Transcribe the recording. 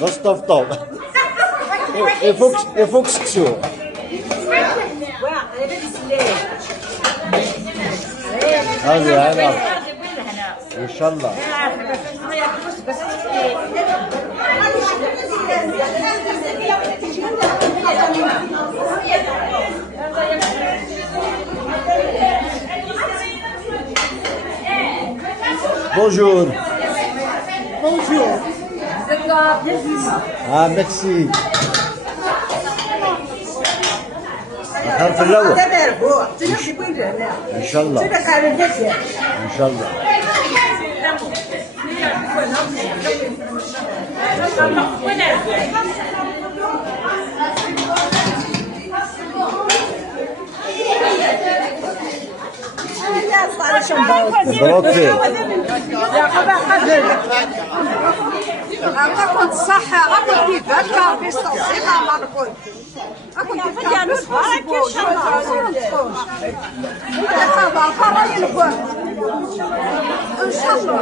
Los طبطب. يفوق سكسو. هذه هنا ان شاء الله. Bonjour. Bonjour. Ah, merci. الحرف الأول. إن شاء الله. إن شاء الله. مبروك فيك. كنت صح أكون في بالك في الصحة ما نقول أكون في بالك صبارك إن شاء الله